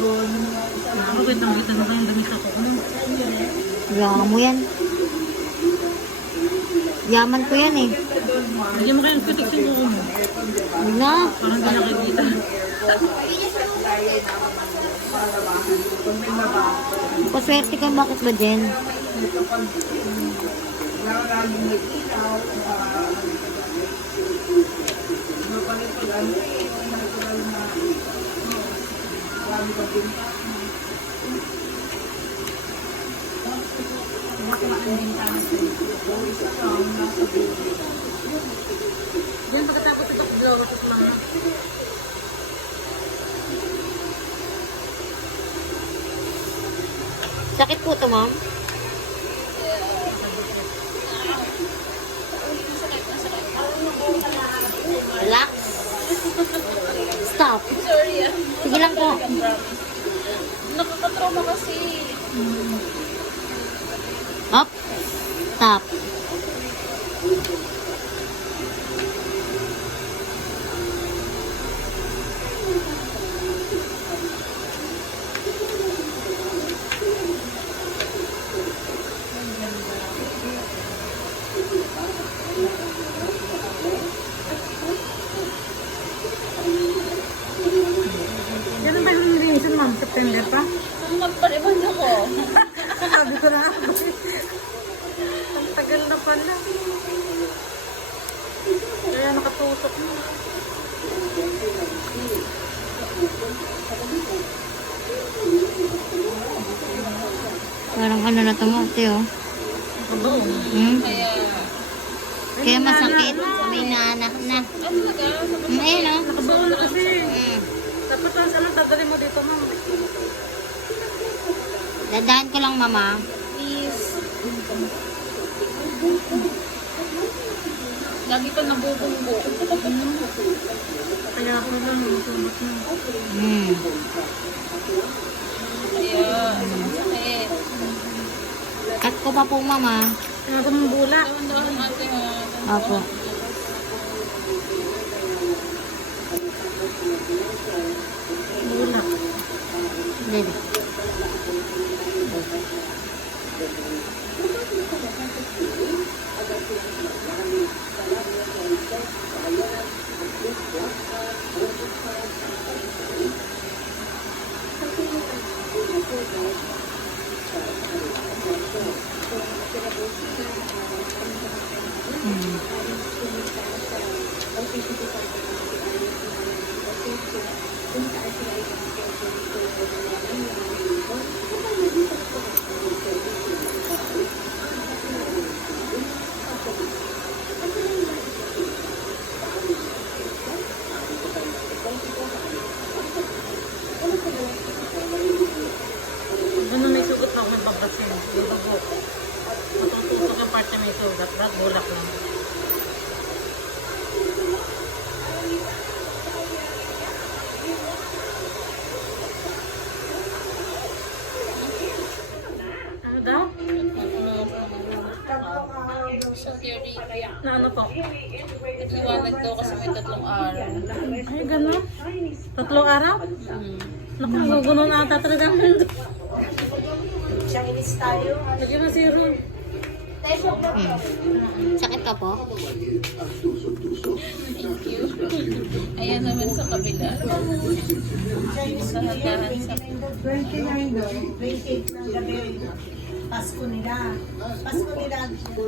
Bakit nang kita na kayong damit ako mo? Yaman mo yan. Yaman ko yan eh. Bigyan mo kayong protection ko mo. Huwag na. Parang hindi nakikita. Paswerte ka, bakit ba, Jen? Yan, pagkatapos ito, blower sa mga. Sakit po ito, ma'am? Relax. Stop. Sorry ah. Sige lang po. Nakakatrauma kasi. Up. Stop. Yan ang tayo nilinisan, ma'am. September pa. Magpariban ako. Sabi ko na. Ang tagal na pala. Kaya nakatusok mo. Parang ano na ito, ate, oh. Aba, oh. Hmm? Kaya, Kaya masakit. May naanak na. talaga? Ayun, oh. Nakabaon na kasi. Hmm. Dapat lang siya lang tagalin mo dito, ma'am. Dadahan ko lang, mama. Please. Lagi ka nabubunggo. Kaya ako lang yung sumot mo. Hmm. Kaya, sakit. Cut ko pa po, mama. Kaya ako mong bulak. Dahan-dahan ate ha. Opo. Bulak. Dede. Ano may sugot ako ng pabrasin. Yung dugo. Matutusok yung parte may sugat. Ba't bulak lang. Ano daw? Sa theory, Na ano po? nag-iwanag daw kasi may 3 araw. Ay, gano'n. 3 araw? Naku, nagugulo na ata talaga ang mundo. Lagyan mo zero. Hmm. Sakit ka po? Thank you. Ayan naman sa kabila. Sa hatahan sa 29 doon, 28 ng gabi. Pasko nila.